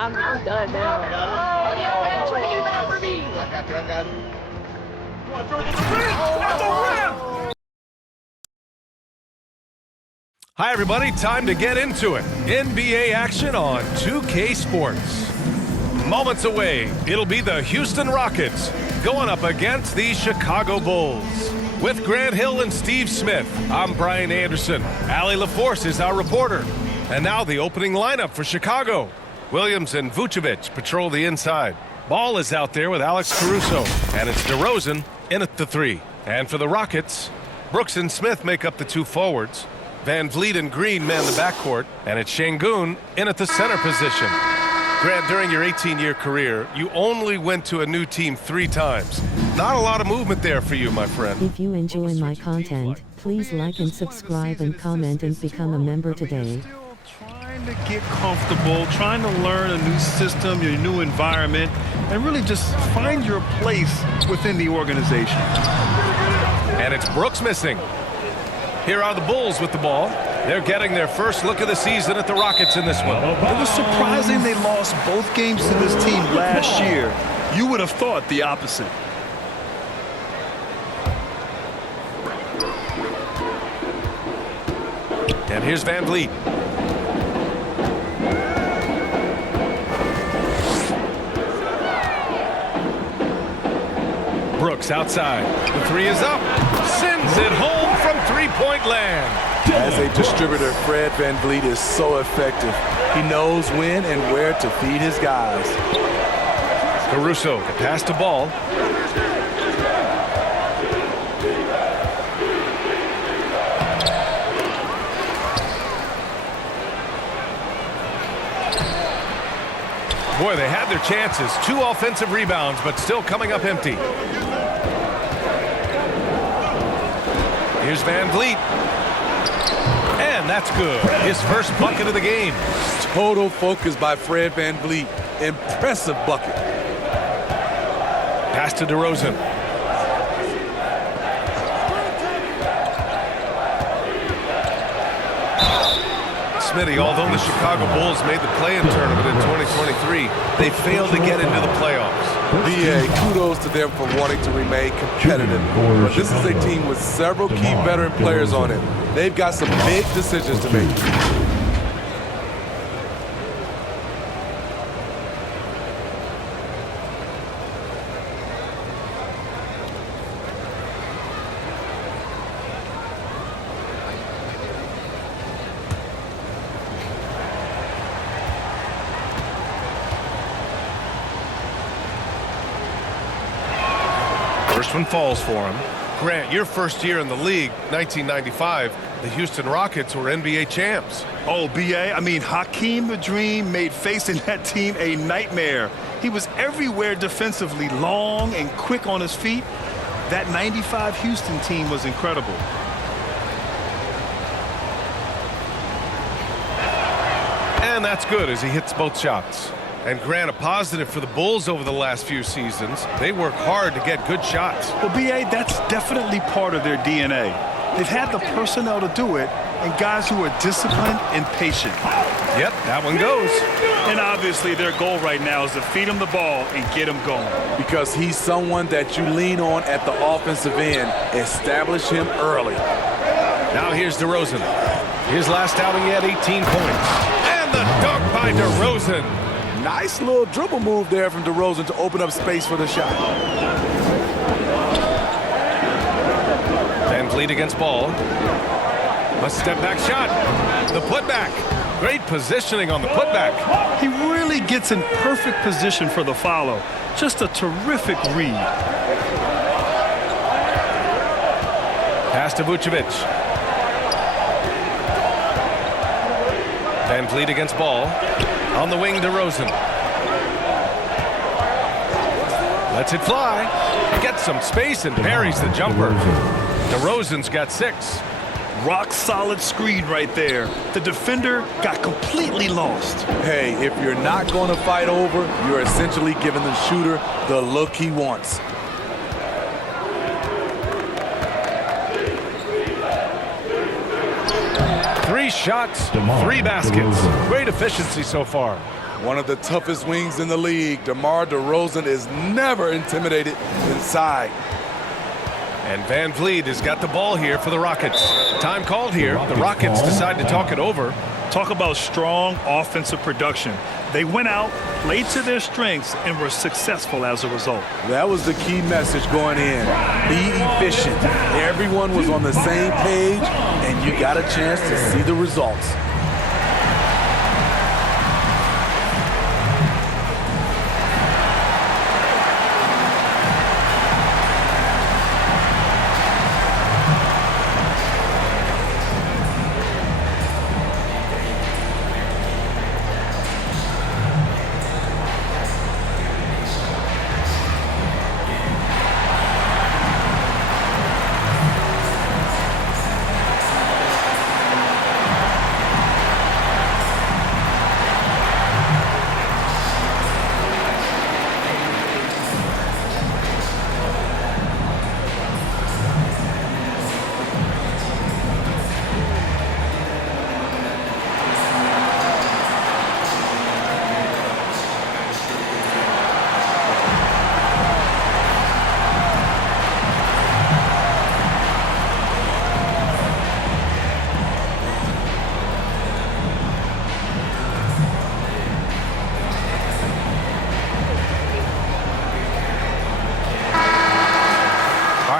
I'm done now. Hi, everybody. Time to get into it. NBA action on 2K Sports. Moments away, it'll be the Houston Rockets going up against the Chicago Bulls. With Grant Hill and Steve Smith, I'm Brian Anderson. Allie LaForce is our reporter. And now the opening lineup for Chicago. Williams and Vucevic patrol the inside. Ball is out there with Alex Caruso. And it's DeRozan in at the three. And for the Rockets, Brooks and Smith make up the two forwards. Van Vliet and Green man the backcourt. And it's Şengün in at the center position. Grant, during your 18-year career, you only went to a new team 3 times. Not a lot of movement there for you, my friend. If you enjoy my content, please like and subscribe and comment and become a member today. Trying to get comfortable, trying to learn a new system, your new environment, and really just find your place within the organization. And it's Brooks missing. Here are the Bulls with the ball. They're getting their first look of the season at the Rockets in this one. It was surprising they lost both games to this team last year. You would have thought the opposite. And here's Van Vliet. Brooks outside. The three is up. Sends it home from three-point land. As a distributor, Fred VanVleet is so effective. He knows when and where to feed his guys. Caruso, the pass to Ball. Boy, they had their chances. 2 offensive rebounds, but still coming up empty. Here's Van Vliet. And that's good. His first bucket of the game. Total focus by Fred VanVleet. Impressive bucket. Pass to DeRozan. Smitty, although the Chicago Bulls made the play-in tournament in 2023, they failed to get into the playoffs. BA, kudos to them for wanting to remain competitive. But this is a team with several key veteran players on it. They've got some big decisions to make. First one falls for him. Grant, your first year in the league, 1995, the Houston Rockets were NBA champs. Oh, BA, I mean, Hakeem the Dream made facing that team a nightmare. He was everywhere defensively, long and quick on his feet. That 95 Houston team was incredible. And that's good as he hits both shots. And Grant, a positive for the Bulls over the last few seasons. They work hard to get good shots. Well, BA, that's definitely part of their DNA. They've had the personnel to do it, and guys who are disciplined and patient. Yep, that one goes. And obviously their goal right now is to feed him the ball and get him going. Because he's someone that you lean on at the offensive end. Establish him early. Now here's DeRozan. His last outing, he had 18 points. And the dunk by DeRozan. Nice little dribble move there from DeRozan to open up space for the shot. Van Vliet against Ball. A step-back shot. The putback. Great positioning on the putback. He really gets in perfect position for the follow. Just a terrific read. Pass to Vucevic. Van Vliet against Ball. On the wing, DeRozan. Lets it fly. Gets some space and parries the jumper. DeRozan's got 6. Rock solid screen right there. The defender got completely lost. Hey, if you're not going to fight over, you're essentially giving the shooter the look he wants. Three shots, 3 baskets. Great efficiency so far. One of the toughest wings in the league, DeMar DeRozan is never intimidated inside. And Van Vliet has got the ball here for the Rockets. Time called here. The Rockets decide to talk it over. Talk about strong offensive production. They went out, played to their strengths, and were successful as a result. That was the key message going in. Be efficient. Everyone was on the same page, and you got a chance to see the results.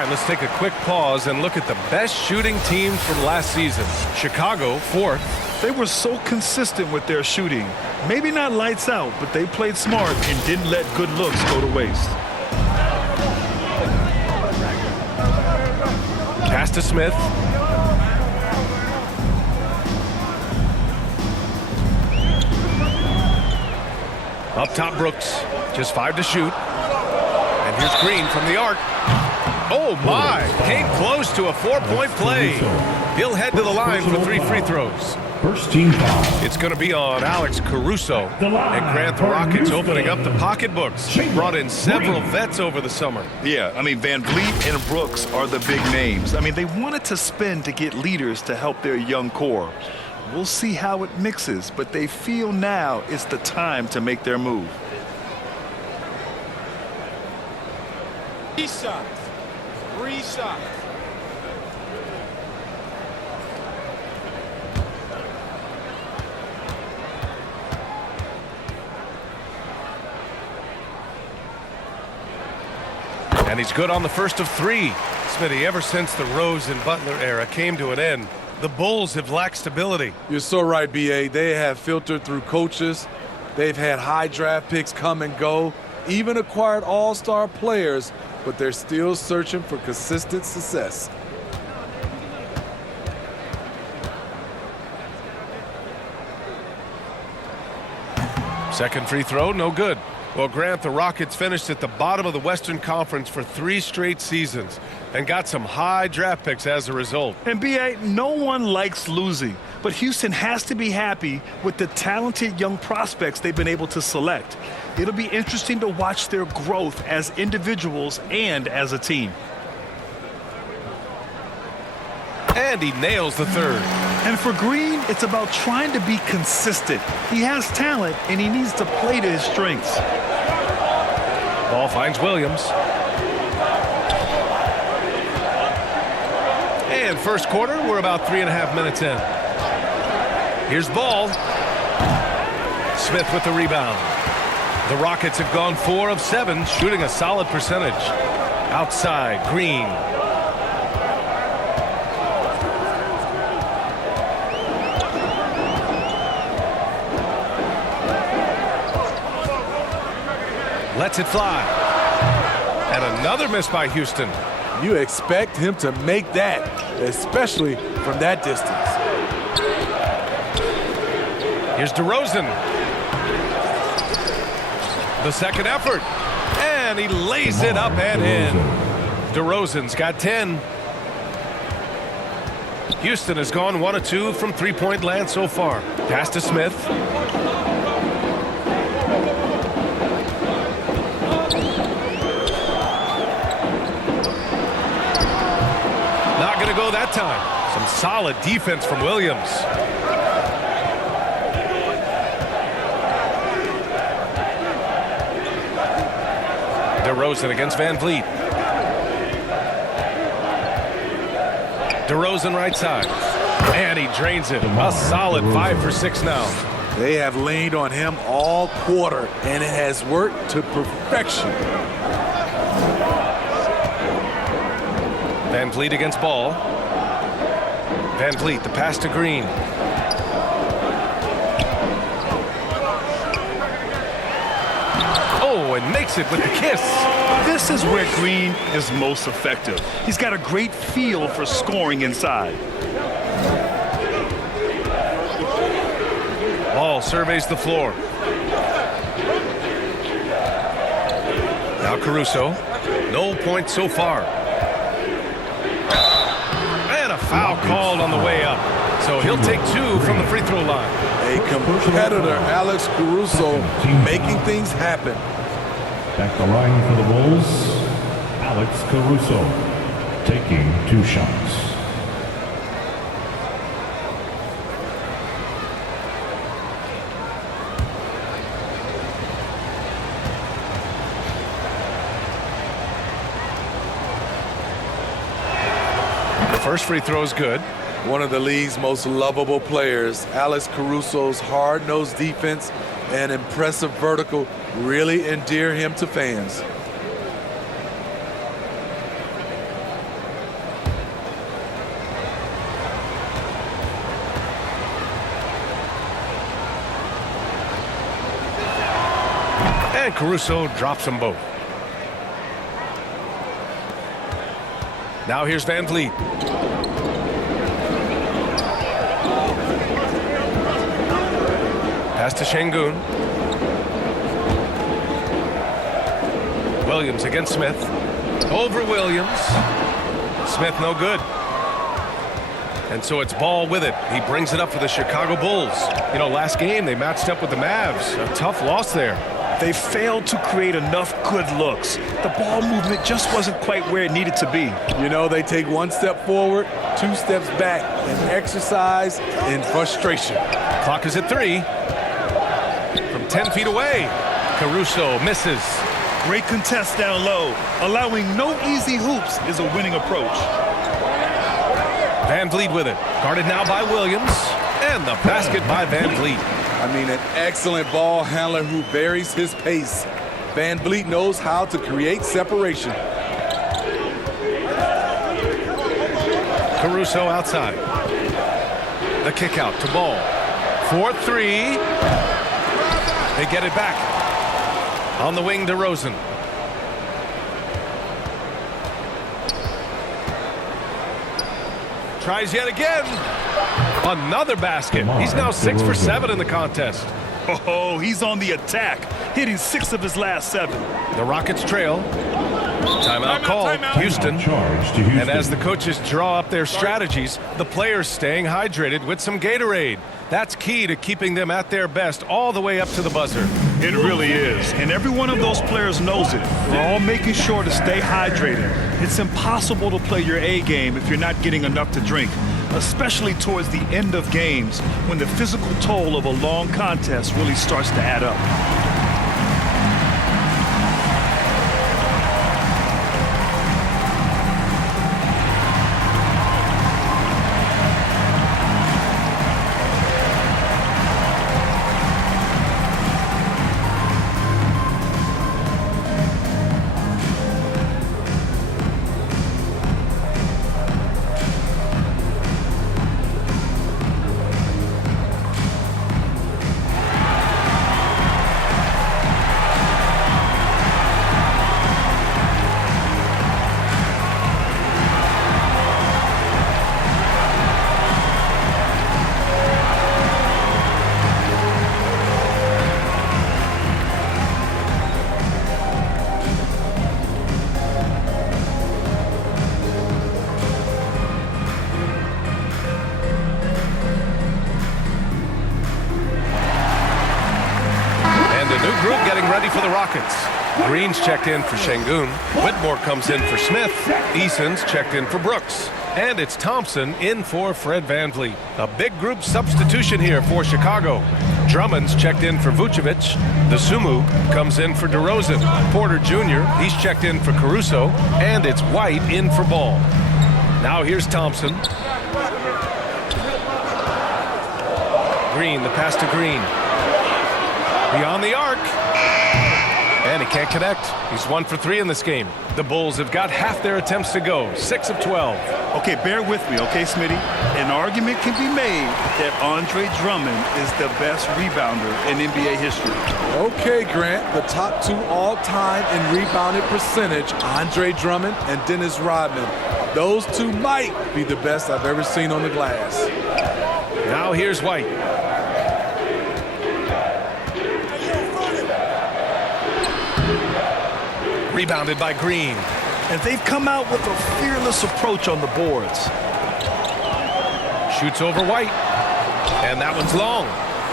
Let's take a quick pause and look at the best shooting teams from last season. Chicago, 4th. They were so consistent with their shooting. Maybe not lights out, but they played smart and didn't let good looks go to waste. Casta Smith. Up top, Brooks. Just 5 to shoot. And here's Green from the arc. Oh, my. Came close to a 4-point play. He'll head to the line for 3 free throws. First team foul. It's going to be on Alex Caruso. And Grant, the Rockets opening up the pocketbooks. Brought in several vets over the summer. Yeah, I mean, Van Vliet and Brooks are the big names. I mean, they wanted to spend to get leaders to help their young core. We'll see how it mixes, but they feel now is the time to make their move. 3 shots. 3 shots. And he's good on the first of 3. Smitty, ever since the Rose and Butler era came to an end, the Bulls have lacked stability. You're so right, B.A. They have filtered through coaches. They've had high draft picks come and go, even acquired all-star players, but they're still searching for consistent success. Second free throw, no good. Well, Grant, the Rockets finished at the bottom of the Western Conference for 3 straight seasons and got some high draft picks as a result. And B.A., no one likes losing, but Houston has to be happy with the talented young prospects they've been able to select. It'll be interesting to watch their growth as individuals and as a team. And he nails the third. And for Green, it's about trying to be consistent. He has talent, and he needs to play to his strengths. Ball finds Williams. And first quarter, we're about 3.5 minutes in. Here's Ball. Smith with the rebound. The Rockets have gone 4 of 7, shooting a solid percentage. Outside, Green. Lets it fly. And another miss by Houston. You expect him to make that, especially from that distance. Here's DeRozan. The second effort. And he lays it up and in. DeRozan's got 10. Houston has gone 1 of 2 from three-point land so far. Pass to Smith. Not going to go that time. Some solid defense from Williams. DeRozan against Van Vliet. DeRozan right side. And he drains it. A solid 5 for 6 now. They have leaned on him all quarter, and it has worked to perfection. Van Vliet against Ball. Van Vliet, the pass to Green. Oh, and makes it with the kiss. This is where Green is most effective. He's got a great feel for scoring inside. Ball surveys the floor. Now Caruso. No points so far. And a foul called on the way up. So he'll take 2 from the free throw line. A competitor, Alex Caruso, making things happen. Back the line for the Bulls, Alex Caruso, taking 2 shots. The first free throw is good. One of the league's most lovable players, Alex Caruso's hard-nosed defense and impressive vertical really endear him to fans. And Caruso drops them both. Now here's Van Vliet. Pass to Şengün. Williams against Smith. Over Williams. Smith no good. And so it's Ball with it. He brings it up for the Chicago Bulls. You know, last game they matched up with the Mavs. A tough loss there. They failed to create enough good looks. The ball movement just wasn't quite where it needed to be. You know, they take 1 step forward, 2 steps back in exercise and frustration. Clock is at 3. From 10 feet away. Caruso misses. Great contest down low. Allowing no easy hoops is a winning approach. Van Vliet with it. Guarded now by Williams. And the basket by Van Vliet. I mean, an excellent ball handler who varies his pace. Van Vliet knows how to create separation. Caruso outside. The kick out to Ball. 4-3. They get it back. On the wing, DeRozan. Tries yet again. Another basket. He's now 6 for 7 in the contest. Oh, he's on the attack, hitting 6 of his last 7. The Rockets trail. Timeout call. Houston. Charge to Houston. And as the coaches draw up their strategies, the players staying hydrated with some Gatorade. That's key to keeping them at their best all the way up to the buzzer. It really is. And every one of those players knows it. They're all making sure to stay hydrated. It's impossible to play your A game if you're not getting enough to drink, especially towards the end of games when the physical toll of a long contest really starts to add up. For the Rockets. Green's checked in for Şengün. Whitmore comes in for Smith. Eason's checked in for Brooks. And it's Thompson in for Fred VanVleet. A big group substitution here for Chicago. Drummond's checked in for Vucevic. The Sumu comes in for DeRozan. Porter Jr., he's checked in for Caruso. And it's White in for Ball. Now here's Thompson. Green, the pass to Green. Beyond the arc. And he can't connect. He's 1 for 3 in this game. The Bulls have got half their attempts to go, 6 of 12. Okay, bear with me, okay, Smitty? An argument can be made that Andre Drummond is the best rebounder in NBA history. Okay, Grant, the top 2 all-time in rebounded percentage, Andre Drummond and Dennis Rodman. Those 2 might be the best I've ever seen on the glass. Now here's White. Rebounded by Green. And they've come out with a fearless approach on the boards. Shoots over White. And that one's long.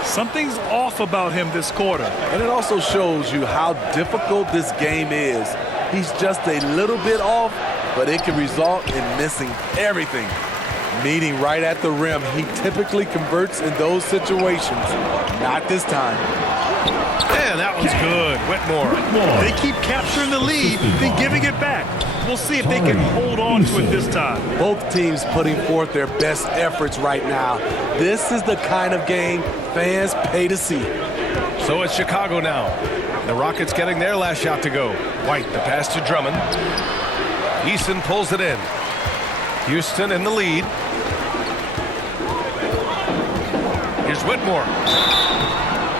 Something's off about him this quarter. And it also shows you how difficult this game is. He's just a little bit off, but it can result in missing everything. Meeting right at the rim, he typically converts in those situations. Not this time. And that one's good. Whitmore. They keep capturing the lead, then giving it back. We'll see if they can hold on to it this time. Both teams putting forth their best efforts right now. This is the kind of game fans pay to see. So it's Chicago now. The Rockets getting their last shot to go. White, the pass to Drummond. Eason pulls it in. Houston in the lead. Here's Whitmore.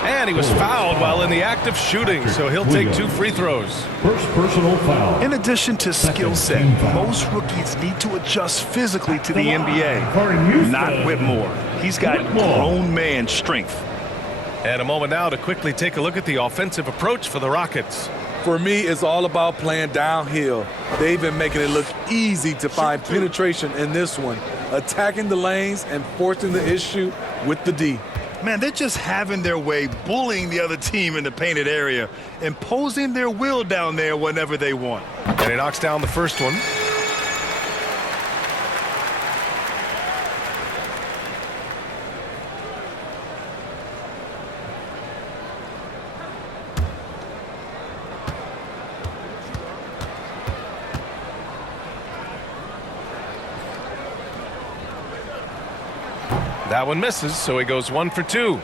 And he was fouled while in the act of shooting, so he'll take 2 free throws. First personal foul. In addition to skill set, most rookies need to adjust physically to the NBA. Not Whitmore. He's got grown man strength. And a moment now to quickly take a look at the offensive approach for the Rockets. For me, it's all about playing downhill. They've been making it look easy to find penetration in this one, attacking the lanes and forcing the issue with the D. Man, they're just having their way, bullying the other team in the painted area, imposing their will down there whenever they want. And he knocks down the first one. That one misses, so he goes 1 for 2.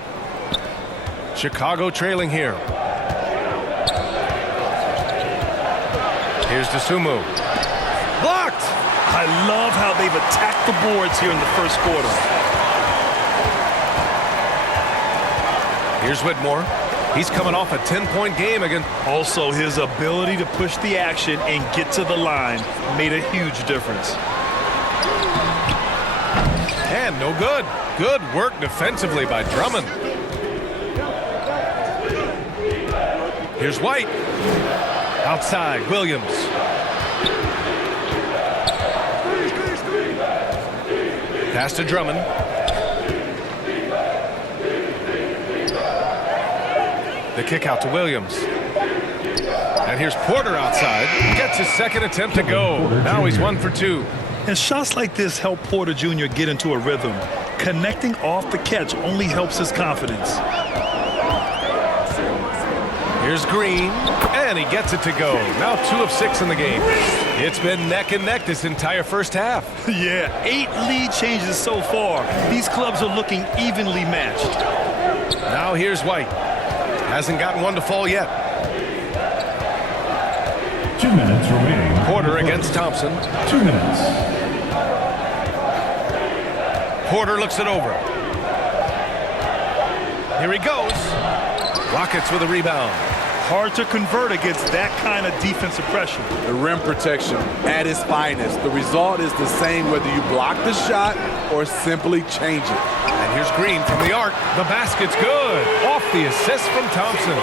Chicago trailing here. Here's DeSumo. Blocked! I love how they've attacked the boards here in the first quarter. Here's Whitmore. He's coming off a 10-point game again. Also, his ability to push the action and get to the line made a huge difference. And no good. Good work defensively by Drummond. Here's White. Outside, Williams. Pass to Drummond. The kick out to Williams. And here's Porter outside. Gets his second attempt to go. Now he's 1 for 2. And shots like this help Porter Jr. get into a rhythm. Connecting off the catch only helps his confidence. Here's Green, and he gets it to go. Now 2 of 6 in the game. It's been neck and neck this entire first half. Yeah, 8 lead changes so far. These clubs are looking evenly matched. Now here's White. Hasn't gotten one to fall yet. 2 minutes remaining. Porter against Thompson. 2 minutes. Porter looks it over. Here he goes. Rockets with a rebound. Hard to convert against that kind of defensive pressure. The rim protection at its finest. The result is the same whether you block the shot or simply change it. And here's Green from the arc. The basket's good. Off the assist from Thompson.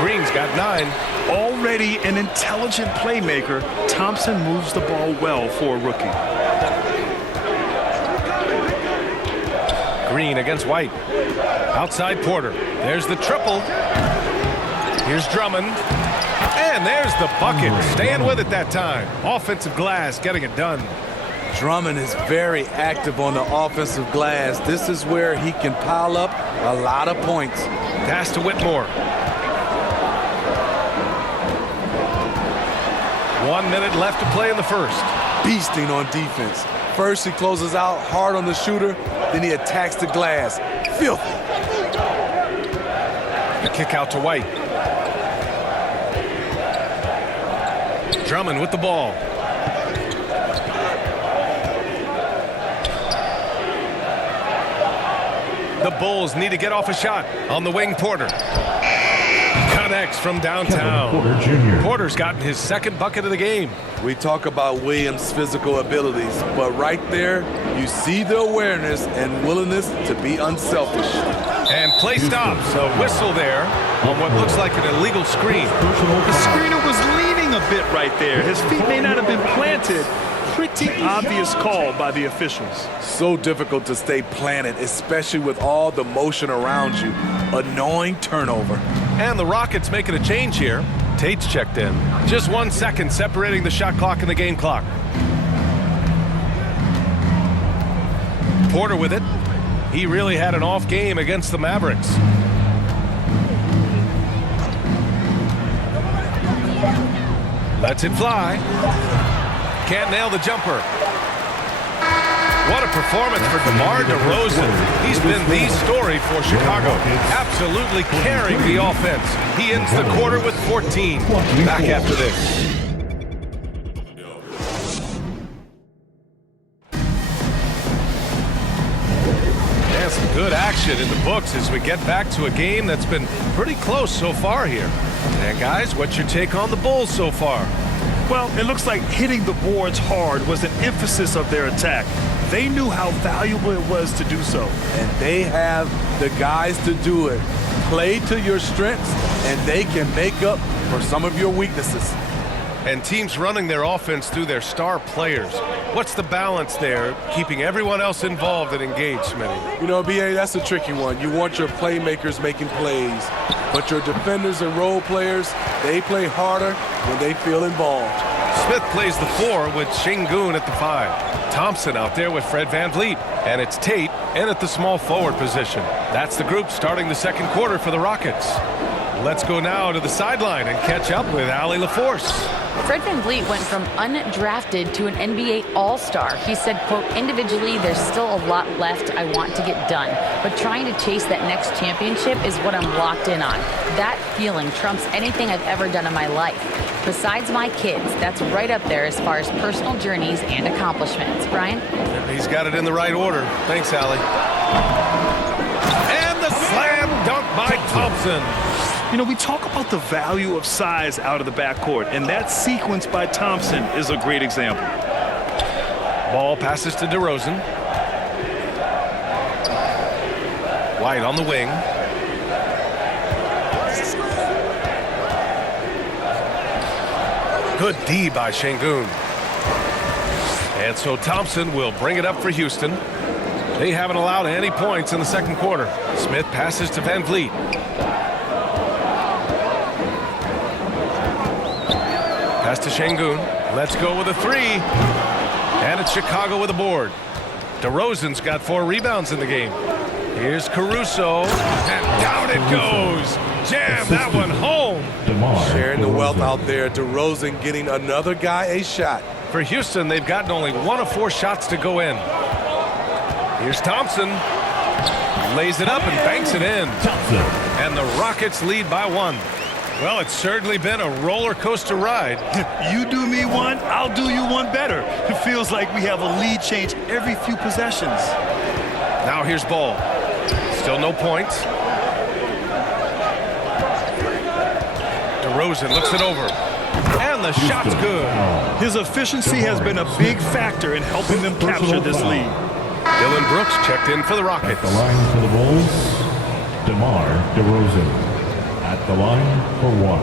Green's got 9. Already an intelligent playmaker, Thompson moves the ball well for a rookie. Green against White. Outside Porter. There's the triple. Here's Drummond. And there's the bucket. Staying with it that time. Offensive glass getting it done. Drummond is very active on the offensive glass. This is where he can pile up a lot of points. Pass to Whitmore. 1 minute left to play in the first. Beasting on defense. First he closes out hard on the shooter, then he attacks the glass. Filthy. A kick out to White. Drummond with the ball. The Bulls need to get off a shot. On the wing, Porter. Connects from downtown. Kevin Porter Jr. Porter's gotten his second bucket of the game. We talk about Williams' physical abilities, but right there, you see the awareness and willingness to be unselfish. And play stops. A whistle there on what looks like an illegal screen. The screener was leaning a bit right there. His feet may not have been planted. Pretty obvious call by the officials. So difficult to stay planted, especially with all the motion around you. Annoying turnover. And the Rockets making a change here. Tate's checked in. Just 1 second separating the shot clock and the game clock. Porter with it. He really had an off game against the Mavericks. Lets it fly. Can't nail the jumper. What a performance for DeMar DeRozan. He's been the story for Chicago. Absolutely carrying the offense. He ends the quarter with 14. Back after this. Yeah, some good action in the books as we get back to a game that's been pretty close so far here. And guys, what's your take on the Bulls so far? Well, it looks like hitting the boards hard was an emphasis of their attack. They knew how valuable it was to do so. And they have the guys to do it. Play to your strengths, and they can make up for some of your weaknesses. And teams running their offense through their star players. What's the balance there, keeping everyone else involved and engaged, Smitty? You know, B.A., that's a tricky one. You want your playmakers making plays, but your defenders and role players, they play harder when they feel involved. Smith plays the 4 with Şengün at the 5. Thompson out there with Fred VanVleet. And it's Tate in at the small forward position. That's the group starting the second quarter for the Rockets. Let's go now to the sideline and catch up with Allie LaForce. Fred VanVleet went from undrafted to an NBA All-Star. He said, quote, individually, there's still a lot left I want to get done, but trying to chase that next championship is what I'm locked in on. That feeling trumps anything I've ever done in my life. Besides my kids, that's right up there as far as personal journeys and accomplishments. Brian? He's got it in the right order. Thanks, Allie. And the slam dunk by Thompson. You know, we talk about the value of size out of the backcourt, and that sequence by Thompson is a great example. Ball passes to DeRozan. White on the wing. Good D by Şengün. And so Thompson will bring it up for Houston. They haven't allowed any points in the second quarter. Smith passes to VanVleet. Pass to Şengün. Let's go with a 3. And it's Chicago with a board. DeRozan's got 4 rebounds in the game. Here's Caruso. And down it goes. Jam that one home. Sharing the wealth out there. DeRozan getting another guy a shot. For Houston, they've gotten only 1 of 4 shots to go in. Here's Thompson. Lays it up and banks it in. And the Rockets lead by 1. Well, it's certainly been a roller coaster ride. You do me one, I'll do you one better. It feels like we have a lead change every few possessions. Now here's Ball. Still no points. DeRozan looks it over. And the shot's good. His efficiency has been a big factor in helping them capture this lead. Dillon Brooks checked in for the Rockets. At the line for the Bulls, DeMar DeRozan. At the line for 1.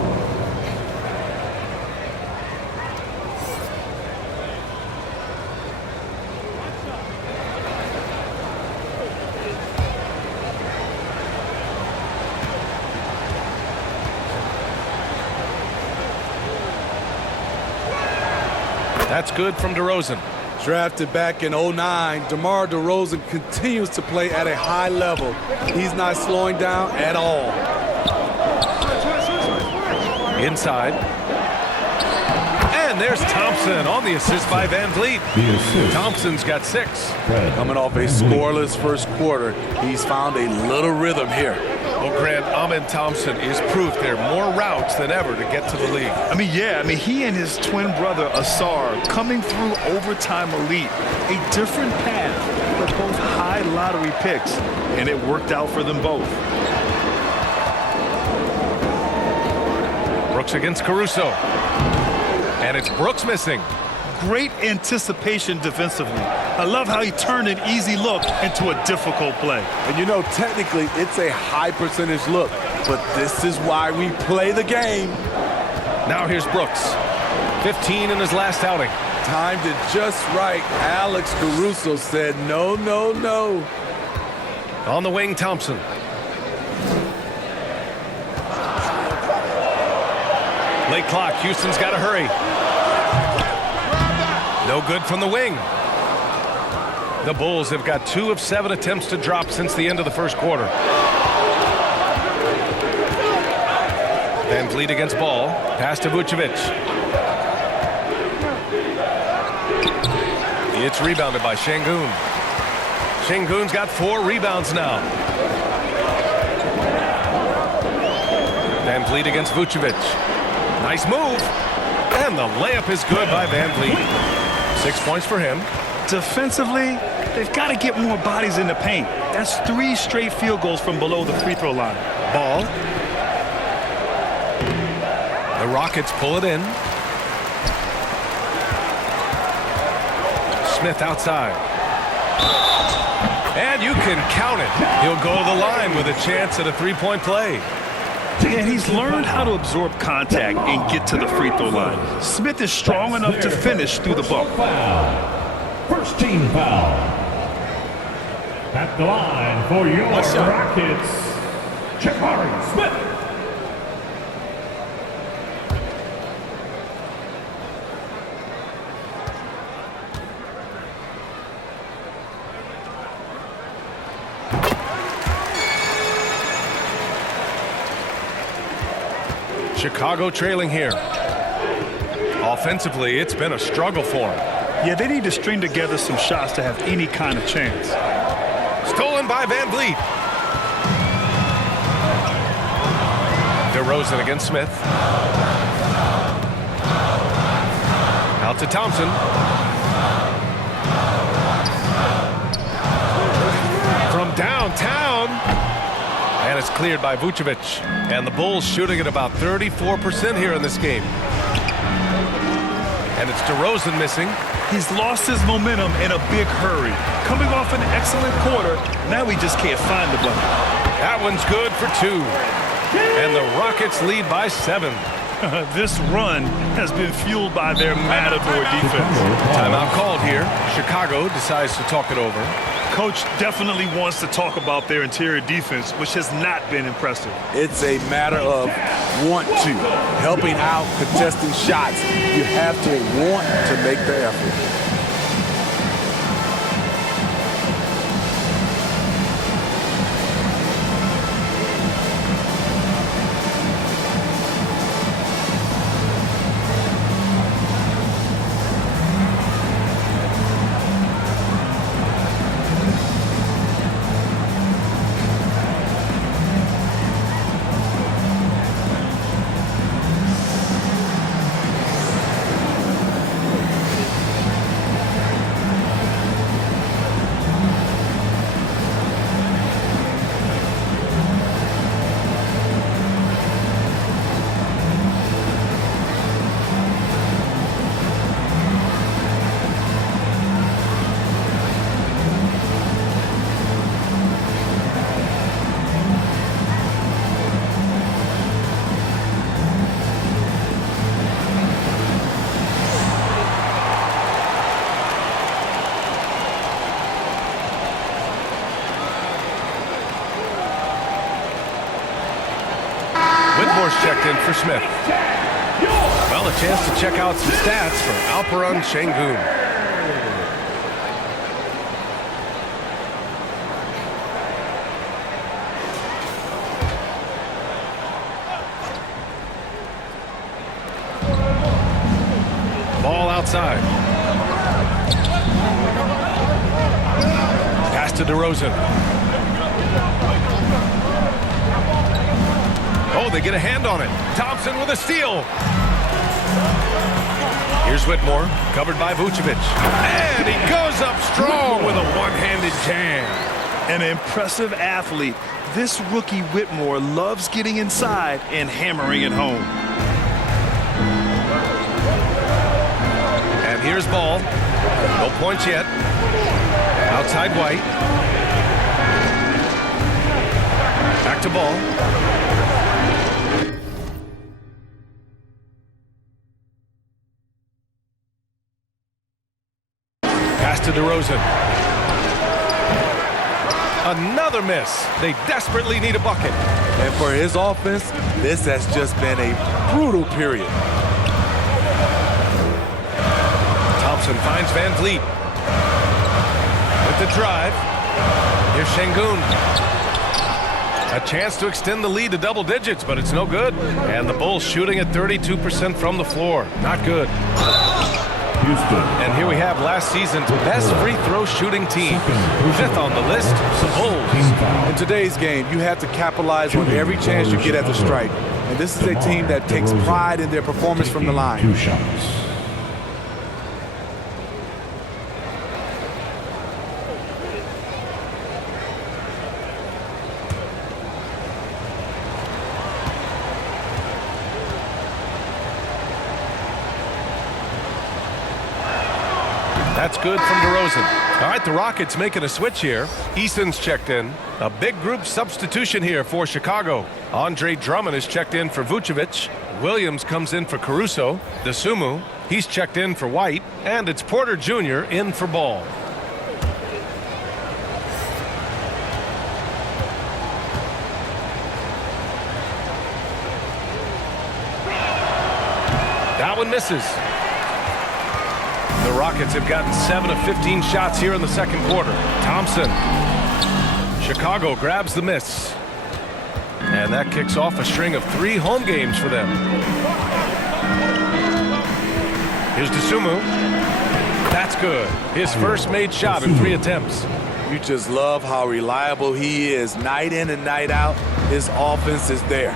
That's good from DeRozan. Drafted back in '09, DeMar DeRozan continues to play at a high level. He's not slowing down at all. Inside. And there's Thompson on the assist by Van Vliet. The assist. Thompson's got 6. Coming off a scoreless first quarter, he's found a little rhythm here. Well, Grant, Amen Thompson is proof there are more routes than ever to get to the league. I mean, he and his twin brother, Asar, coming through overtime elite. A different path, but both high lottery picks, and it worked out for them both. Brooks against Caruso. And it's Brooks missing. Great anticipation defensively. I love how he turned an easy look into a difficult play. And you know, technically, it's a high percentage look, but this is why we play the game. Now here's Brooks. 15 in his last outing. Timed it just right. Alex Caruso said no, no, no. On the wing, Thompson. Late clock. Houston's got to hurry. No good from the wing. The Bulls have got 2 of 7 attempts to drop since the end of the first quarter. Van Vliet against Ball. Pass to Vucevic. It's rebounded by Şengün. Şengün's got 4 rebounds now. Van Vliet against Vucevic. Nice move. And the layup is good by Van Vliet. 6 points for him. Defensively, they've got to get more bodies in the paint. That's 3 straight field goals from below the free throw line. Ball. The Rockets pull it in. Smith outside. And you can count it. He'll go to the line with a chance at a 3-point play. And he's learned how to absorb contact and get to the free throw line. Smith is strong enough to finish through the bump. First team foul. At the line for your Rockets, Jabari Smith. Chicago trailing here. Offensively, it's been a struggle for him. Yeah, they need to string together some shots to have any kind of chance. Stolen by Van Vliet. DeRozan against Smith. Out to Thompson. From downtown. And it's cleared by Vucevic. And the Bulls shooting at about 34% here in this game. And it's DeRozan missing. He's lost his momentum in a big hurry. Coming off an excellent quarter, now he just can't find the bucket. That one's good for 2. And the Rockets lead by 7. This run has been fueled by their matador defense. Timeout called here. Chicago decides to talk it over. Coach definitely wants to talk about their interior defense, which has not been impressive. It's a matter of want to. Helping out, contesting shots. You have to want to make the effort. Whitmore's checked in for Smith. Well, a chance to check out some stats from Alperen Şengün. side. Pass to DeRozan. Oh, they get a hand on it. Thompson with a steal. Here's Whitmore, covered by Vucevic. And he goes up strong with a one-handed jam. An impressive athlete. This rookie Whitmore loves getting inside and hammering it home. And here's Ball. No points yet. Outside White. Back to Ball. Pass to DeRozan. Another miss. They desperately need a bucket. And for his offense, this has just been a brutal period. Thompson finds Van Vliet. With the drive. Here's Şengün. A chance to extend the lead to double digits, but it's no good. And the Bulls shooting at 32% from the floor. Not good. Houston. And here we have last season's best free throw shooting team. Fifth on the list, the Bulls. In today's game, you have to capitalize on every chance you get at the stripe. And this is a team that takes pride in their performance from the line. 2 shots. That's good from DeRozan. All right, the Rockets making a switch here. Eason's checked in. A big group substitution here for Chicago. Andre Drummond is checked in for Vucevic. Williams comes in for Caruso. Dosunmu, he's checked in for White. And it's Porter Jr. in for Ball. That one misses. The Rockets have gotten 7 of 15 shots here in the second quarter. Thompson. Chicago grabs the miss. And that kicks off a string of 3 home games for them. Here's Dosunmu. That's good. His first made shot in 3 attempts. You just love how reliable he is. Night in and night out, his offense is there.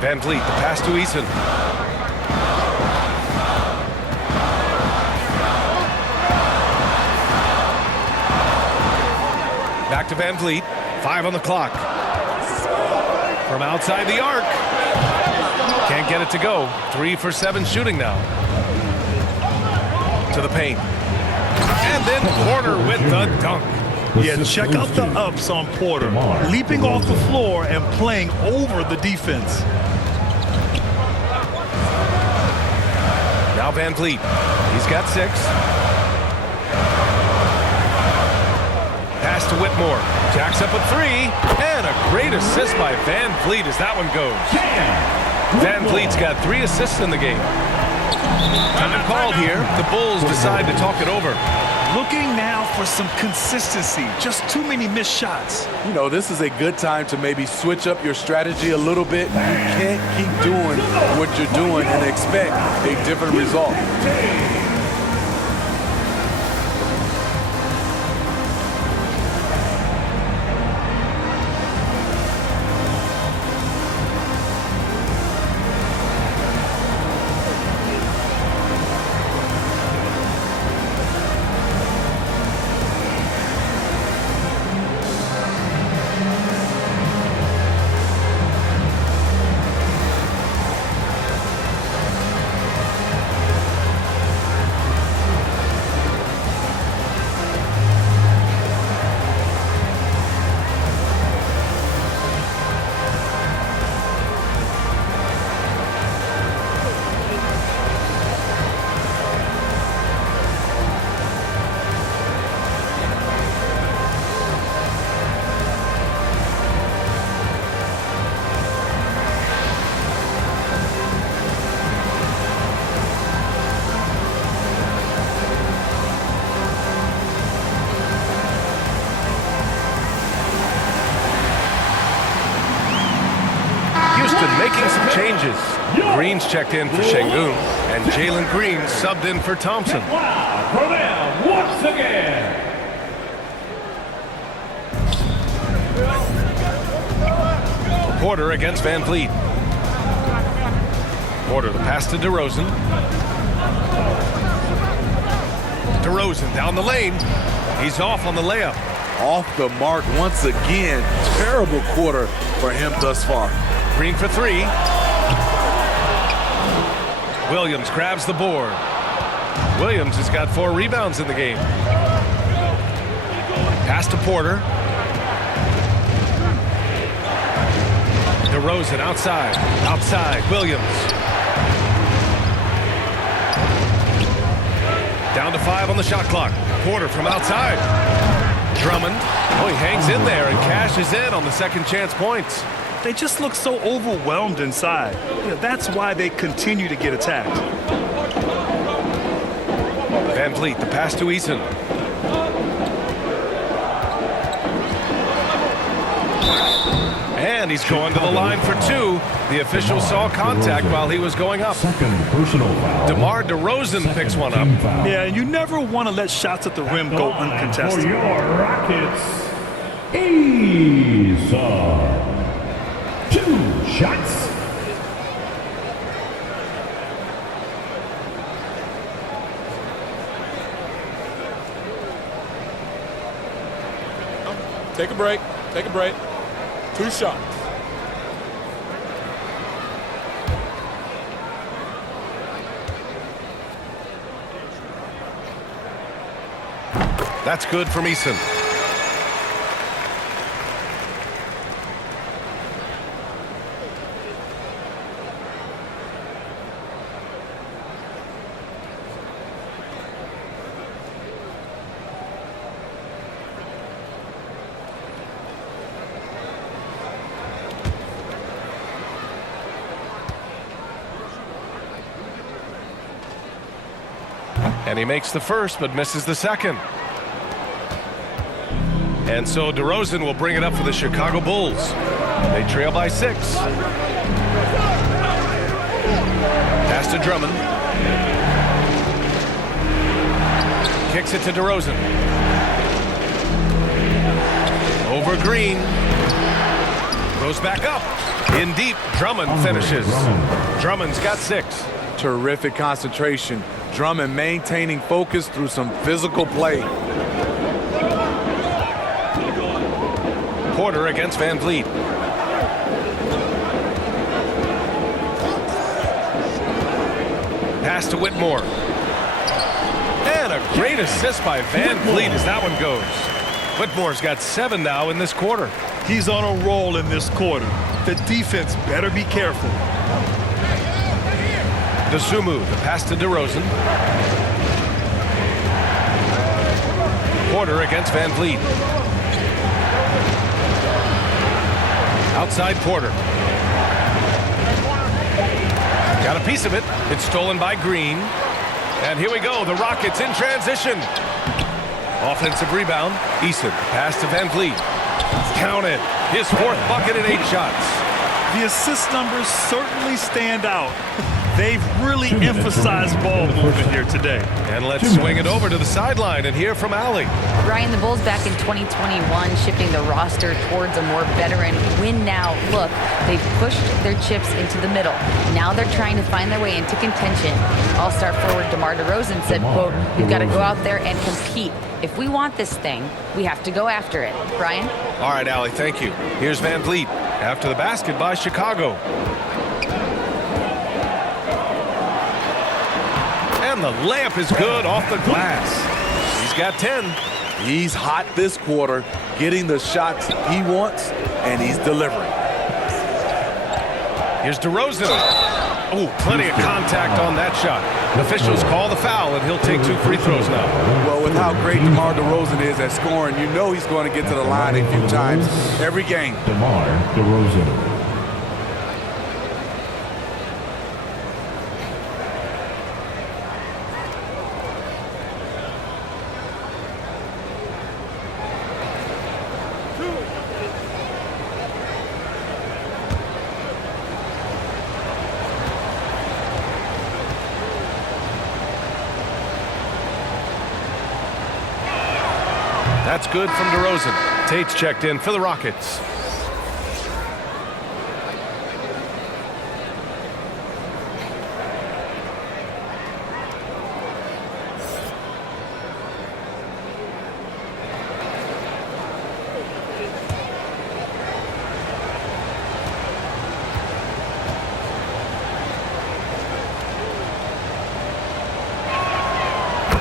Van Vliet, the pass to Eason. Back to Van Vliet. 5 on the clock. From outside the arc. Can't get it to go. 3 for 7 shooting now. To the paint. And then Porter with the dunk. Yeah, check out the ups on Porter. Leaping off the floor and playing over the defense. Now Van Vliet. He's got 6. Pass to Whitmore. Jacks up a 3. And a great assist by Van Vliet as that one goes. Van Vliet's got 3 assists in the game. Time called here. The Bulls decide to talk it over. Looking now for some consistency. Just too many missed shots. You know, this is a good time to maybe switch up your strategy a little bit. You can't keep doing what you're doing and expect a different result. DeRozan making some changes. Green's checked in for Şengün, and Jalen Green subbed in for Thompson. Wow, for them once again. Porter against Van Vliet. Porter, the pass to DeRozan. DeRozan down the lane. He's off on the layup. Off the mark once again. Terrible quarter for him thus far. Green for three. Williams grabs the board. Williams has got 4 rebounds in the game. Pass to Porter. DeRozan outside. Outside. Williams. Down to 5 on the shot clock. Porter from outside. Drummond. Oh, he hangs in there and cashes in on the second chance points. They just look so overwhelmed inside. That's why they continue to get attacked. Van Vliet, the pass to Eason. And he's going to the line for 2. The official saw contact while he was going up. Second personal foul. DeMar DeRozan picks one up. Yeah, and you never want to let shots at the rim go For uncontested. your Rockets, Eason. 2 shots. Take a break. Take a break. 2 shots. That's good from Eason. And he makes the first, but misses the second. And so DeRozan will bring it up for the Chicago Bulls. They trail by 6. Pass to Drummond. Kicks it to DeRozan. Over Green. Goes back up. In deep, Drummond finishes. Drummond's got 6. Terrific concentration. Drummond maintaining focus through some physical play. Porter against Van Vliet. Pass to Whitmore. And a great assist by Van Vliet as that one goes. Whitmore's got 7 now in this quarter. He's on a roll in this quarter. The defense better be careful. Dosunmu, the pass to DeRozan. Porter against Van Vliet. Outside Porter. Got a piece of it. It's stolen by Green. And here we go. The Rockets in transition. Offensive rebound. Eason. Pass to Van Vliet. Count it. His 4th bucket in 8 shots. The assist numbers certainly stand out. They've really emphasized ball movement here today. And let's swing it over to the sideline and hear from Allie. Ryan, the Bulls back in 2021 shifting the roster towards a more veteran win-now look. They've pushed their chips into the middle. Now they're trying to find their way into contention. All-star forward DeMar DeRozan said, quote, "We've got to go out there and compete. If we want this thing, we have to go after it." Brian? All right, Allie, thank you. Here's Van Vliet after the basket by Chicago. And the layup is good off the glass. He's got 10. He's hot this quarter, getting the shots he wants, and he's delivering. Here's DeRozan. Oh, plenty of contact on that shot. Officials call the foul, and he'll take 2 free throws now. Well, with how great DeMar DeRozan is at scoring, you know he's going to get to the line a few times every game. DeMar DeRozan. That's good from DeRozan. Tate's checked in for the Rockets.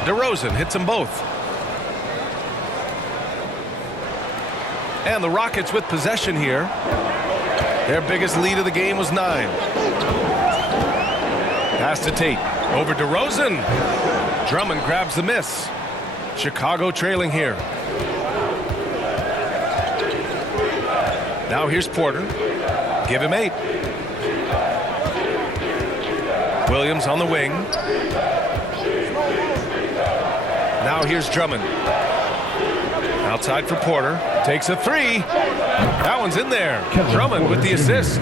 DeRozan hits them both. And the Rockets with possession here. Their biggest lead of the game was 9. Pass to Tate. Over DeRozan. Drummond grabs the miss. Chicago trailing here. Now here's Porter. Give him 8. Williams on the wing. Now here's Drummond. Outside for Porter. Takes a 3. That one's in there. Drummond with the assist.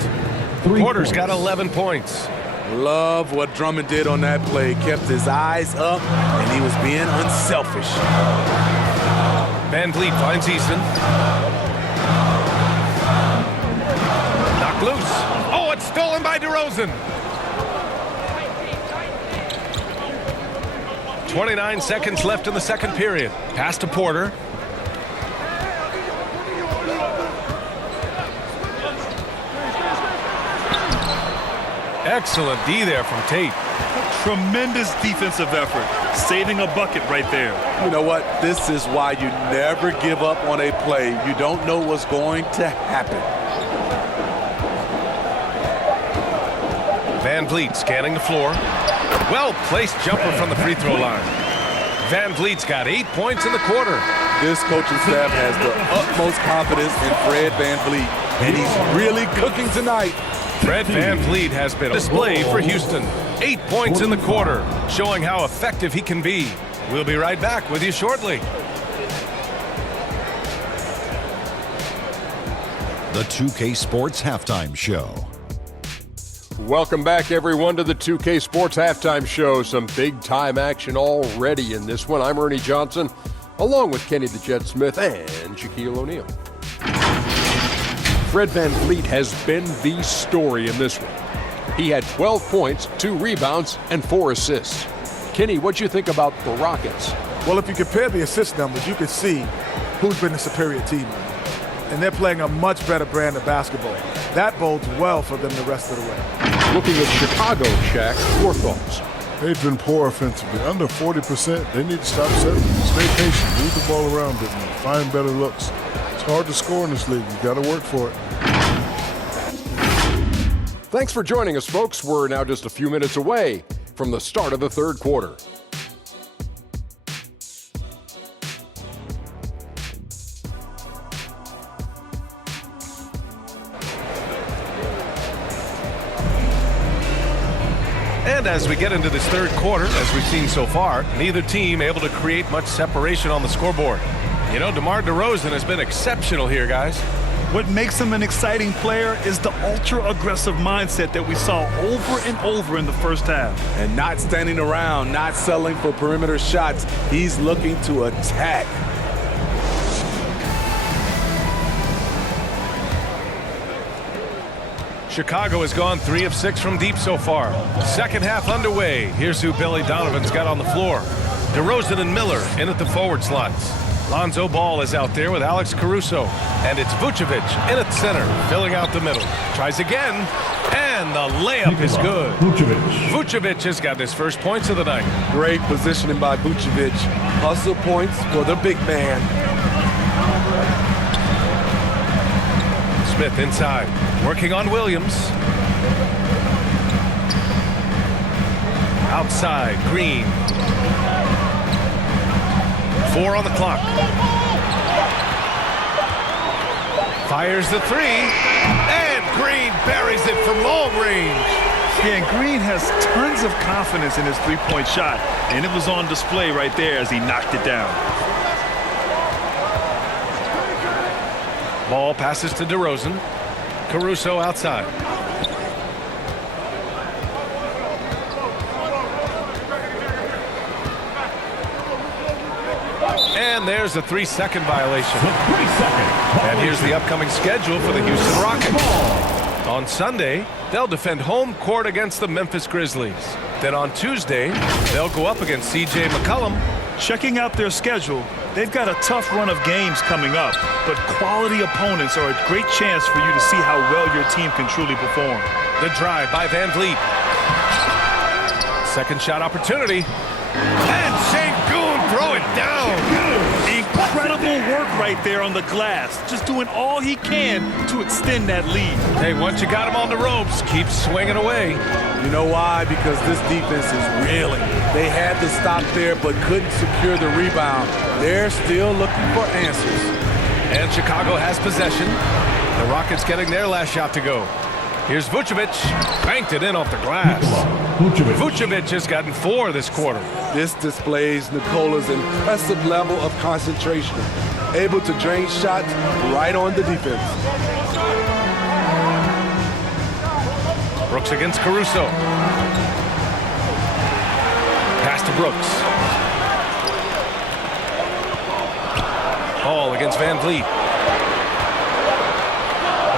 Porter's got 11 points. Love what Drummond did on that play. Kept his eyes up, and he was being unselfish. Van Vliet finds Easton. Knocked loose. Oh, it's stolen by DeRozan. 29 seconds left in the second period. Pass to Porter. Excellent D there from Tate. Tremendous defensive effort. Saving a bucket right there. You know what? This is why you never give up on a play. You don't know what's going to happen. Van Vliet scanning the floor. Well-placed jumper from the free throw line. Van Vliet's got 8 points in the quarter. This coaching staff has the utmost confidence in Fred Van Vliet, and he's really cooking tonight. Fred Van Vliet has been displayed for Houston. 8 points in the quarter, showing how effective he can be. We'll be right back with you shortly. The 2K Sports Halftime Show. Welcome back, everyone, to the 2K Sports Halftime Show. Some big-time action already in this one. I'm Ernie Johnson, along with Kenny the Jet Smith and Shaquille O'Neal. Fred Van Vliet has been the story in this one. He had 12 points, 2 rebounds, and 4 assists. Kenny, what'd you think about the Rockets? Well, if you compare the assist numbers, you can see who's been the superior team. And they're playing a much better brand of basketball. That bodes well for them the rest of the way. Looking at Chicago, Shaq, your thoughts? They've been poor offensively. Under 40%, they need to stop settling. Stay patient, move the ball around a bit more, find better looks. It's hard to score in this league. You got to work for it. Thanks for joining us, folks. We're now just a few minutes away from the start of the third quarter. And as we get into this third quarter, as we've seen so far, neither team able to create much separation on the scoreboard. You know, DeMar DeRozan has been exceptional here, guys. What makes him an exciting player is the ultra-aggressive mindset that we saw over and over in the first half. And not standing around, not settling for perimeter shots. He's looking to attack. Chicago has gone 3 of 6 from deep so far. Second half underway. Here's who Billy Donovan's got on the floor. DeRozan and Miller in at the forward slots. Lonzo Ball is out there with Alex Caruso. And it's Vucevic in at center, filling out the middle. Tries again, and the layup is good. Vucevic has got his first points of the night. Great positioning by Vucevic. Hustle points for the big man. Smith inside, working on Williams. Outside, Green. 4 on the clock. Fires the 3, and Green buries it from long range. Yeah, and Green has tons of confidence in his three-point shot, and it was on display right there as he knocked it down. Ball passes to DeRozan. Caruso outside. And And there's a 3-second violation. The 3-second. And here's the upcoming schedule for the Houston Rockets. On Sunday, they'll defend home court against the Memphis Grizzlies. Then on Tuesday, they'll go up against C.J. McCollum. Checking out their schedule, they've got a tough run of games coming up, but quality opponents are a great chance for you to see how well your team can truly perform. The drive by Van Vliet. Second shot opportunity. And Sengun throw it down. Incredible work right there on the glass. Just doing all he can to extend that lead. Hey, once you got him on the ropes, keep swinging away. You know why? Because this defense is reeling. They had to stop there but couldn't secure the rebound. They're still looking for answers. And Chicago has possession. The Rockets getting their last shot to go. Here's Vucevic. Banked it in off the glass. Vucevic has gotten 4 this quarter. This displays Nikola's impressive level of concentration, able to drain shots right on the defense. Brooks against Caruso. Pass to Brooks. Ball against Van Vliet.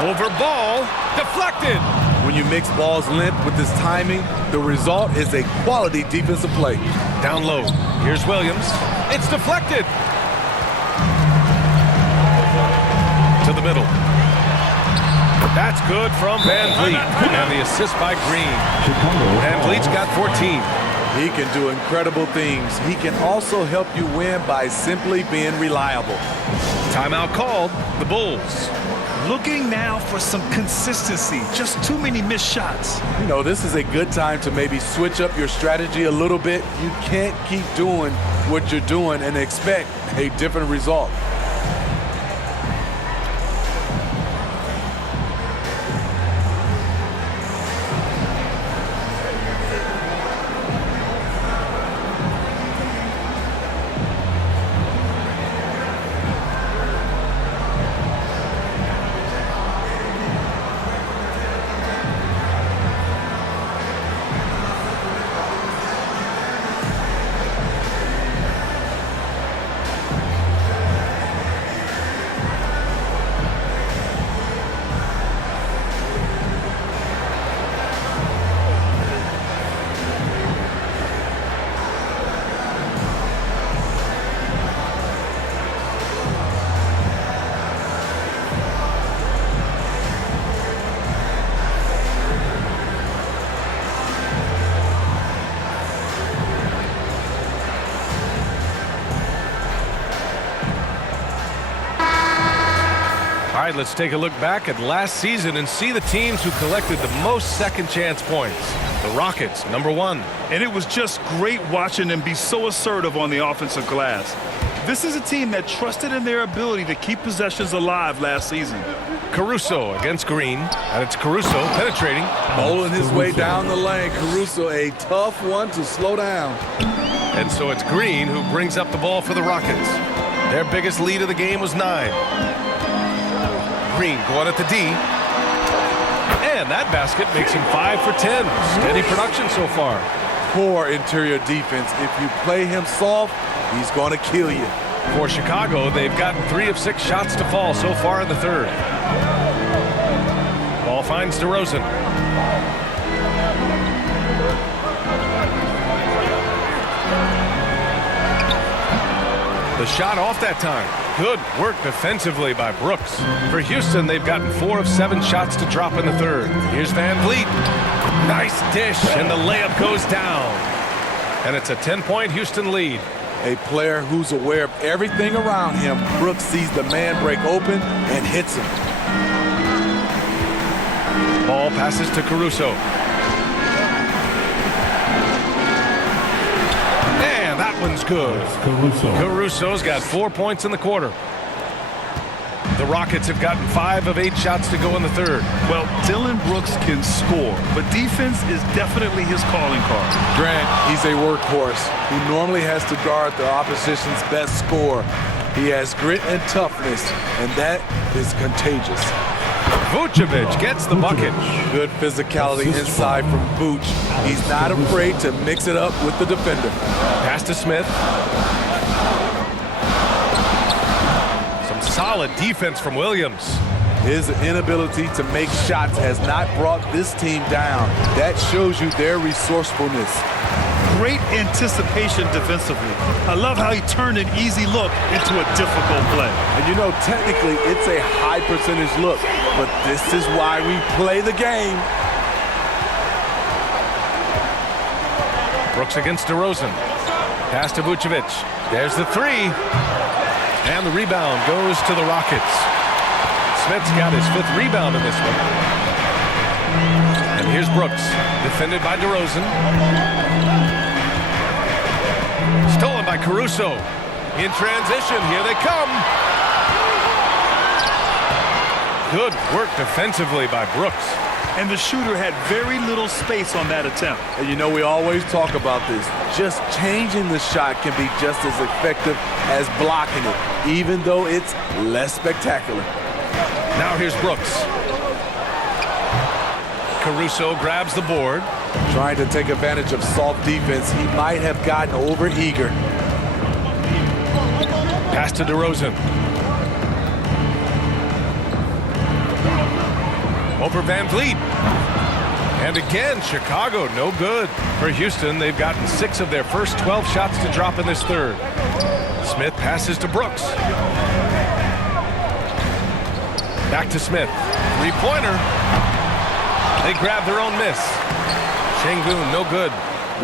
Over Ball. Deflected. When you mix Ball's length with his timing, the result is a quality defensive play. Down low. Here's Williams. It's deflected. To the middle. That's good from Van Vliet. And the assist by Green. Van Vliet's got 14. He can do incredible things. He can also help you win by simply being reliable. Timeout called. The Bulls. Looking now for some consistency. Just too many missed shots. You know, this is a good time to maybe switch up your strategy a little bit. You can't keep doing what you're doing and expect a different result. All right, let's take a look back at last season and see the teams who collected the most second chance points. The Rockets, number 1. And it was just great watching them be so assertive on the offensive glass. This is a team that trusted in their ability to keep possessions alive last season. Caruso against Green, and it's Caruso penetrating. Bowling his way down the lane. Caruso, a tough one to slow down. And so it's Green who brings up the ball for the Rockets. Their biggest lead of the game was 9. Green going at the D. And that basket makes him 5 for 10. Steady production so far. Poor interior defense. If you play him soft, he's going to kill you. For Chicago, they've gotten 3 of 6 shots to fall so far in the third. Ball finds DeRozan. The shot off that time. Good work defensively by Brooks. For Houston, they've gotten 4 of 7 shots to drop in the third. Here's Van Vliet. Nice dish, and the layup goes down. And it's a 10-point Houston lead. A player who's aware of everything around him. Brooks sees the man break open and hits him. Ball passes to Caruso. And that one's good. Caruso's got 4 points in the quarter. The Rockets have gotten 5 of 8 shots to go in the third. Well, Dillon Brooks can score, but defense is definitely his calling card. Grant, he's a workhorse who normally has to guard the opposition's best scorer. He has grit and toughness, and that is contagious. Vucevic gets the bucket. Good physicality inside from Vooch. He's not afraid to mix it up with the defender. Pass to Smith. Solid defense from Williams. His inability to make shots has not brought this team down. That shows you their resourcefulness. Great anticipation defensively. I love how he turned an easy look into a difficult play. And you know, technically, it's a high percentage look, but this is why we play the game. Brooks against DeRozan. Pass to Vucevic. There's the three. And the rebound goes to the Rockets. Smith's got his 5th rebound in this one. And here's Brooks, defended by DeRozan. Stolen by Caruso. In transition, here they come. Good work defensively by Brooks. And the shooter had very little space on that attempt. And you know, we always talk about this. Just changing the shot can be just as effective as blocking it, even though it's less spectacular. Now here's Brooks. Caruso grabs the board. Trying to take advantage of soft defense, he might have gotten over-eager. Pass to DeRozan. Over Van Vliet. And again, Chicago, no good. For Houston, they've gotten 6 of their first 12 shots to drop in this third. Smith passes to Brooks. Back to Smith. 3-pointer. They grab their own miss. Şengün, no good.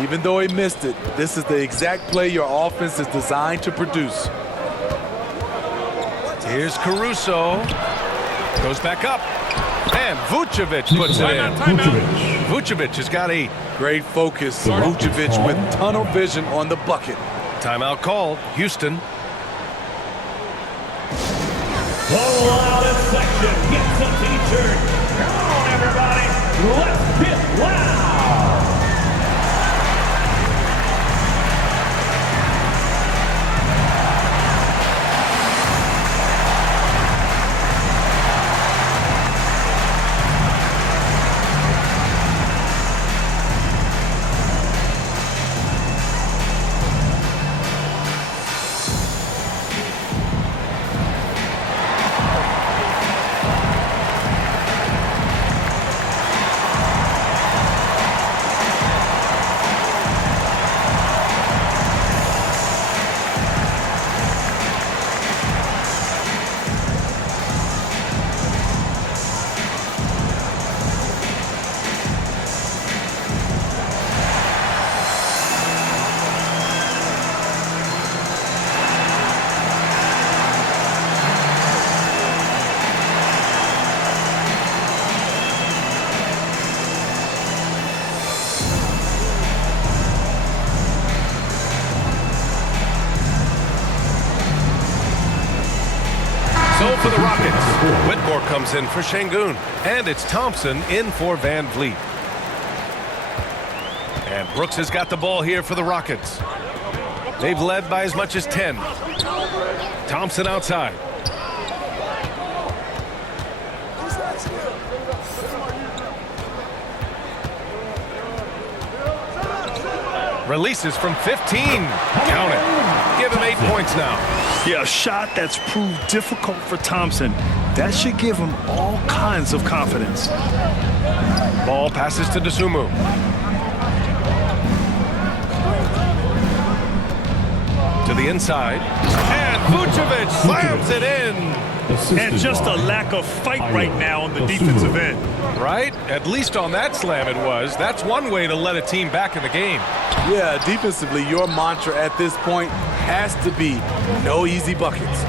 Even though he missed it, this is the exact play your offense is designed to produce. Here's Caruso. Goes back up. And Vucevic puts it in. Vucevic has got 8. Great focus. Vucevic with tunnel vision on the bucket. Timeout called. Houston. The loudest section gets a t-shirt. Come on, everybody. Let's get loud. So for the Rockets, Whitmore comes in for Şengün. And it's Thompson in for Van Vliet. And Brooks has got the ball here for the Rockets. They've led by as much as 10. Thompson outside. Releases from 15. Count it. Give him 8 points now. Yeah, a shot that's proved difficult for Thompson. That should give him all kinds of confidence. Ball passes to Dosunmu. To the inside. And Vucevic slams it in. And just a lack of fight right now on the defensive end. Right? At least on that slam it was. That's one way to let a team back in the game. Yeah, defensively, your mantra at this point has to be no easy buckets.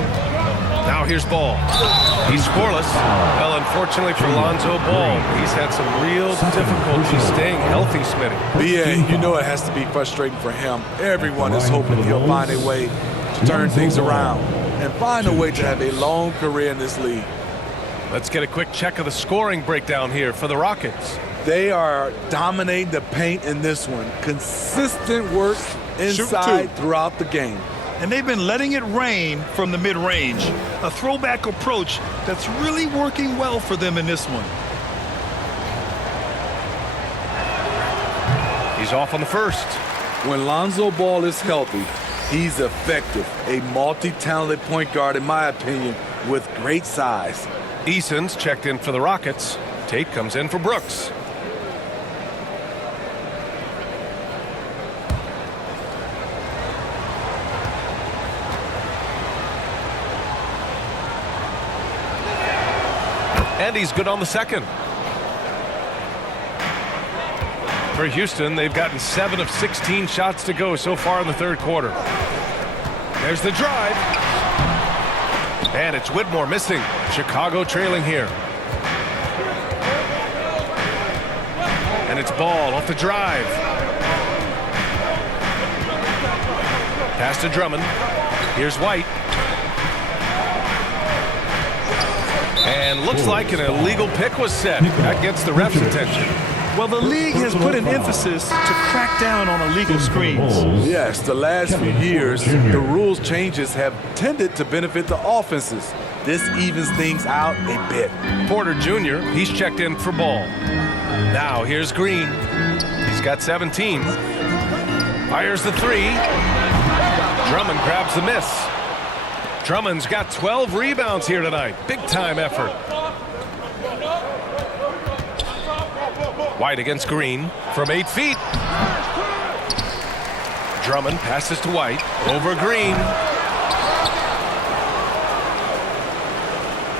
Now here's Ball. He's scoreless. Well, unfortunately for Lonzo Ball, he's had some real difficulty staying healthy, Smitty. Yeah, you know it has to be frustrating for him. Everyone is hoping he'll find a way to turn things around and find a way to have a long career in this league. Let's get a quick check of the scoring breakdown here for the Rockets. They are dominating the paint in this one. Consistent work inside throughout the game. And they've been letting it rain from the mid-range. A throwback approach that's really working well for them in this one. He's off on the first. When Lonzo Ball is healthy, he's effective. A multi-talented point guard, in my opinion, with great size. Eason's checked in for the Rockets. Tate comes in for Brooks. And he's good on the second. For Houston, they've gotten 7 of 16 shots to go so far in the third quarter. There's the drive. And it's Whitmore missing. Chicago trailing here. And it's Ball off the drive. Pass to Drummond. Here's White. And looks like an illegal pick was set. That gets the ref's attention. Well, the league has put an emphasis to crack down on illegal screens. Yes, the last few years, the rules changes have tended to benefit the offenses. This evens things out a bit. Porter Jr., he's checked in for Ball. Now here's Green. He's got 17. Fires the three. Drummond grabs the miss. Drummond's got 12 rebounds here tonight. Big time effort. White against Green from 8 feet. Drummond passes to White. Over Green.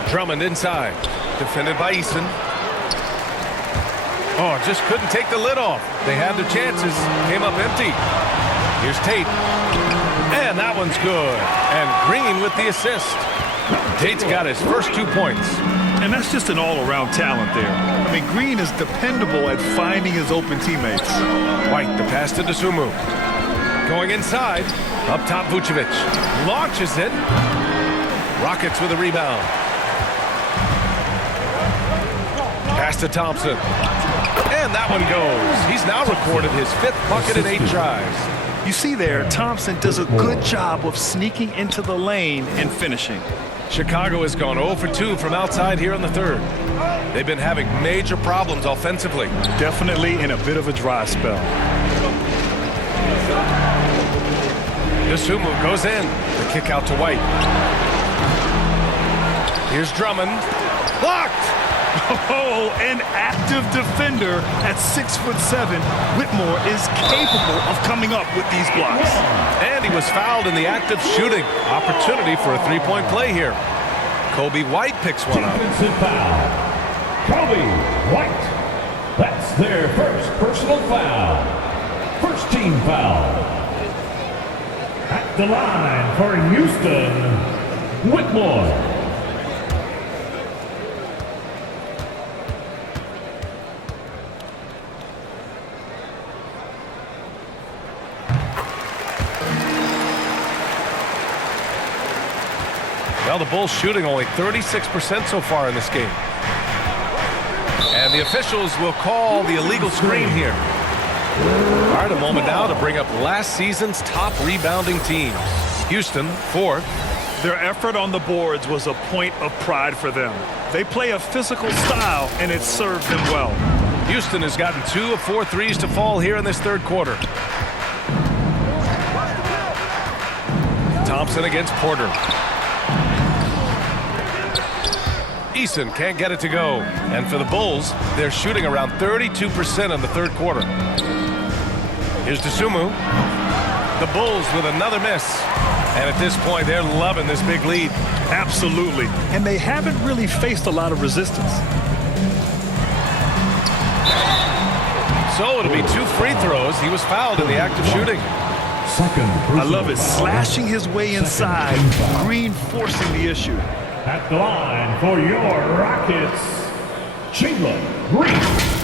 Drummond inside. Defended by Eason. Oh, just couldn't take the lid off. They had their chances. Came up empty. Here's Tate. And that one's good. And Green with the assist. Tate's got his first 2 points. And that's just an all-around talent there. I mean, Green is dependable at finding his open teammates. White, the pass to Dosunmu. Going inside. Up top, Vucevic. Launches it. Rockets with a rebound. Pass to Thompson. And that one goes. He's now recorded his 5th bucket in 8 tries. You see there, Thompson does a good job of sneaking into the lane and finishing. Chicago has gone 0 for 2 from outside here in the third. They've been having major problems offensively. Definitely in a bit of a dry spell. Dosunmu goes in. The kick out to White. Here's Drummond. Blocked! Oh, an active defender at 6'7". Whitmore is capable of coming up with these blocks. And he was fouled in the act of shooting. Opportunity for a three-point play here. Kobe White picks one up. Defensive foul. Kobe White. That's their first personal foul. First team foul. At the line for Houston, Whitmore. Well, the Bulls shooting only 36% so far in this game. And the officials will call the illegal screen here. All right, a moment now to bring up last season's top rebounding teams. Houston, 4th. Their effort on the boards was a point of pride for them. They play a physical style, and it served them well. Houston has gotten 2 of 4 threes to fall here in this third quarter. Thompson against Porter. Eason can't get it to go. And for the Bulls, they're shooting around 32% in the third quarter. Here's Dosunmu. The Bulls with another miss. And at this point, they're loving this big lead. Absolutely. And they haven't really faced a lot of resistance. So it'll be 2 free throws. He was fouled in the act of shooting. I love it. Slashing his way inside. Green forcing the issue. At the line for your Rockets, Jalen Green.